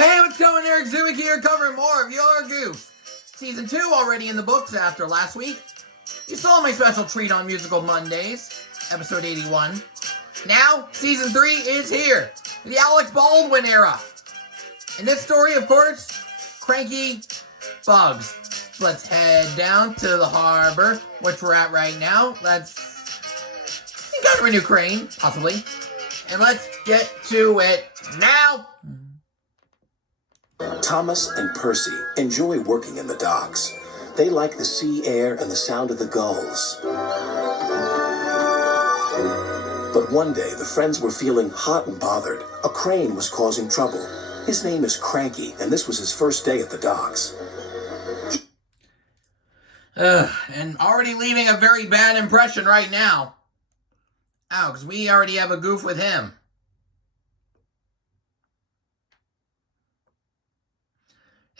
Hey, what's going on? Eric Zuick here, covering more of your Goofs. Season 2 already in the books after last week. You saw my special treat on Musical Mondays, episode 81. Now, Season 3 is here, the Alex Baldwin era. In this story, of course, Cranky Bugs. So let's head down to the harbor, which we're at right now. Let's go to a new crane, possibly. And let's get to it now. Thomas and Percy enjoy working in the docks. They like the sea air and the sound of the gulls. But one day, the friends were feeling hot and bothered. A crane was causing trouble. His name is Cranky, and this was his first day at the docks. And already leaving a very bad impression right now. Oh, because we already have a goof with him.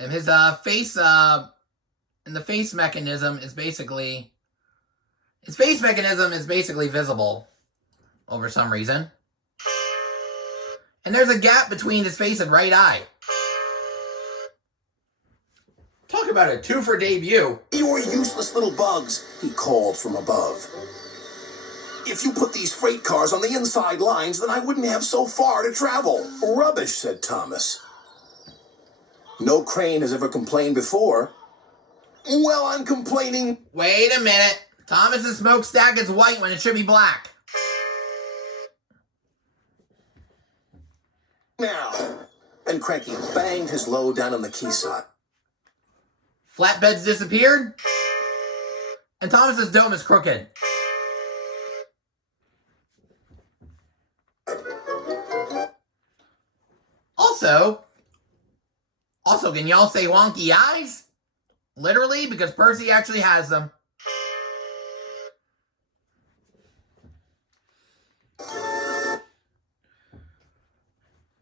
And his face, and the face mechanism is basically, his face mechanism is basically visible over some reason. And there's a gap between his face and right eye. Talk about a 2 for debut. "You're useless little bugs," he called from above. "If you put these freight cars on the inside lines, then I wouldn't have so far to travel." "Rubbish," said Thomas. "No crane has ever complained before." "Well, I'm complaining." Wait a minute. Thomas's smokestack is white when it should be black. "Now." And Cranky banged his load down on the quayside. Flatbeds disappeared. And Thomas's dome is crooked. Also, can y'all say wonky eyes? Literally, because Percy actually has them.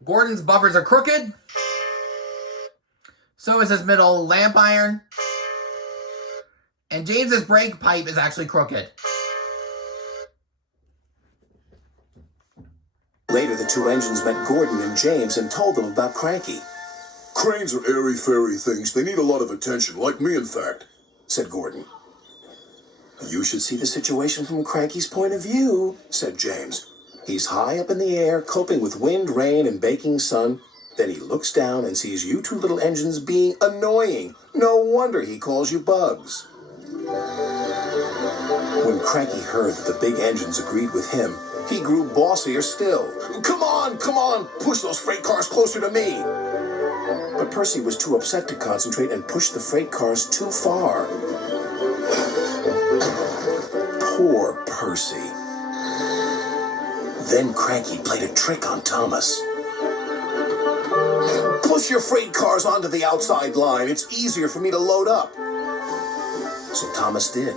Gordon's buffers are crooked. So is his middle lamp iron. And James's brake pipe is actually crooked. Later, the two engines met Gordon and James and told them about Cranky. "Cranes are airy-fairy things. They need a lot of attention, like me, in fact," said Gordon. "You should see the situation from Cranky's point of view," said James. "He's high up in the air, coping with wind, rain, and baking sun. Then he looks down and sees you two little engines being annoying. No wonder he calls you bugs." When Cranky heard that the big engines agreed with him, he grew bossier still. Come on, push those freight cars closer to me." But Percy was too upset to concentrate and pushed the freight cars too far. Poor Percy. Then Cranky played a trick on Thomas. "Push your freight cars onto the outside line. It's easier for me to load up." So Thomas did.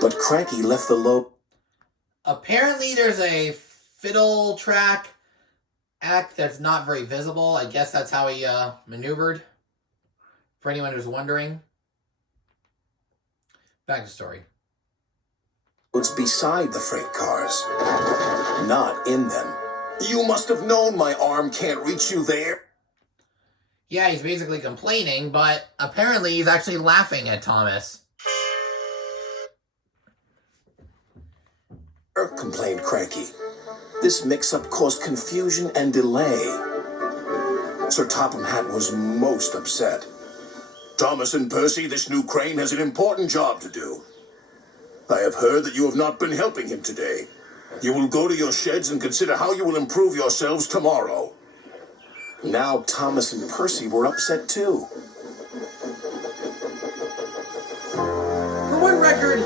But Cranky left the load. Apparently there's a fiddle track act that's not very visible. I guess that's how he maneuvered. For anyone who's wondering. Back to the story. It's beside the freight cars, not in them. "You must have known my arm can't reach you there." Yeah, he's basically complaining, but apparently he's actually laughing at Thomas. Complained Cranky. This mix-up caused confusion and delay. Sir Topham Hatt was most upset. "Thomas and Percy, this new crane has an important job to do. I have heard that you have not been helping him today. You will go to your sheds and consider how you will improve yourselves tomorrow." Now Thomas and Percy were upset too. For one record,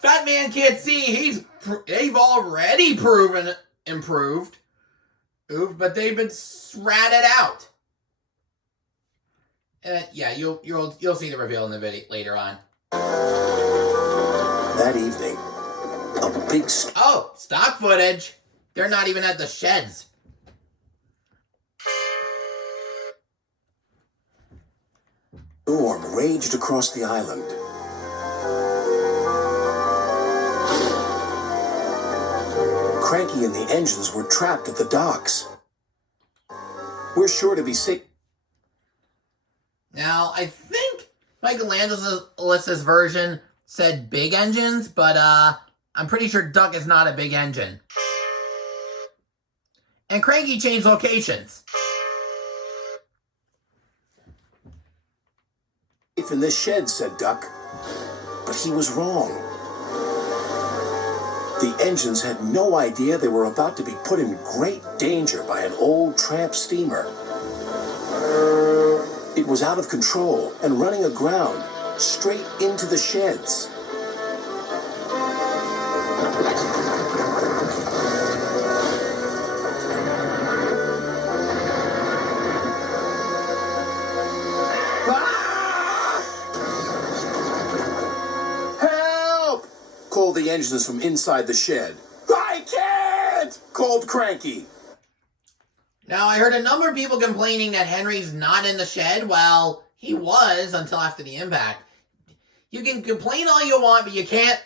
Fat Man Can't See, they've already proven improved. But they've been ratted out. Yeah, you'll see the reveal in the video later on. That evening, a big stock footage. They're not even at the sheds. Storm raged across the island. Cranky and the engines were trapped at the docks. We're sure to be sick. Now, I think Michelangelo's version said big engines, but I'm pretty sure Duck is not a big engine. And Cranky changed locations. In this shed, said Duck. But he was wrong. The engines had no idea they were about to be put in great danger by an old tramp steamer. It was out of control and running aground, straight into the sheds. Called the engines from inside the shed. I can't! Called Cranky. Now, I heard a number of people complaining that Henry's not in the shed. Well, he was until after the impact. You can complain all you want, but you can't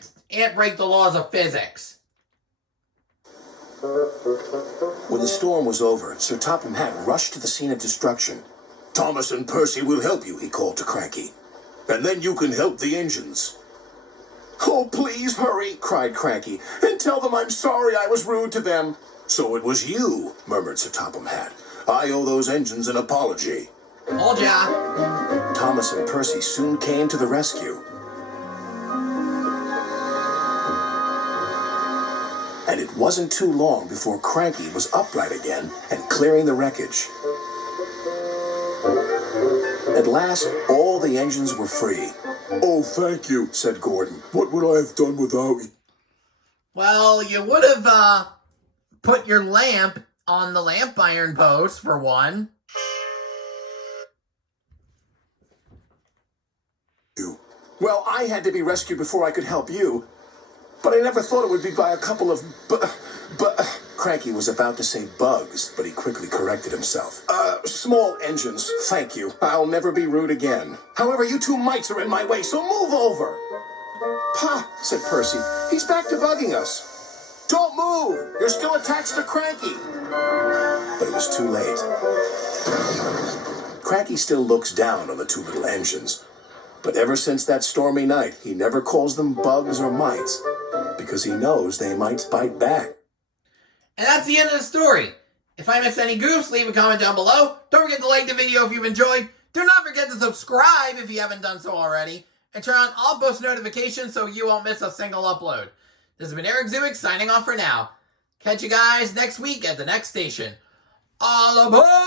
break the laws of physics. When the storm was over, Sir Topham Hatt rushed to the scene of destruction. Thomas and Percy will help you, he called to Cranky. And then you can help the engines. Oh, please hurry, cried Cranky, and tell them I'm sorry I was rude to them. So it was you, murmured Sir Topham Hatt. I owe those engines an apology. Told ya. Thomas and Percy soon came to the rescue. And it wasn't too long before Cranky was upright again and clearing the wreckage. At last, all the engines were free. Oh, thank you, said Gordon. What would I have done without you? Well, you would have put your lamp on the lamp iron post, for one. You. Well, I had to be rescued before I could help you. But I never thought it would be by a couple of Cranky was about to say bugs, but he quickly corrected himself. Small engines, thank you. I'll never be rude again. However, you two mites are in my way, so move over. Pa, said Percy. He's back to bugging us. Don't move! You're still attached to Cranky. But it was too late. Cranky still looks down on the two little engines. But ever since that stormy night, he never calls them bugs or mites, because he knows they might bite back. And that's the end of the story. If I missed any goofs, leave a comment down below. Don't forget to like the video if you've enjoyed. Do not forget to subscribe if you haven't done so already. And turn on all post notifications so you won't miss a single upload. This has been Eric Zuick signing off for now. Catch you guys next week at the next station. All aboard!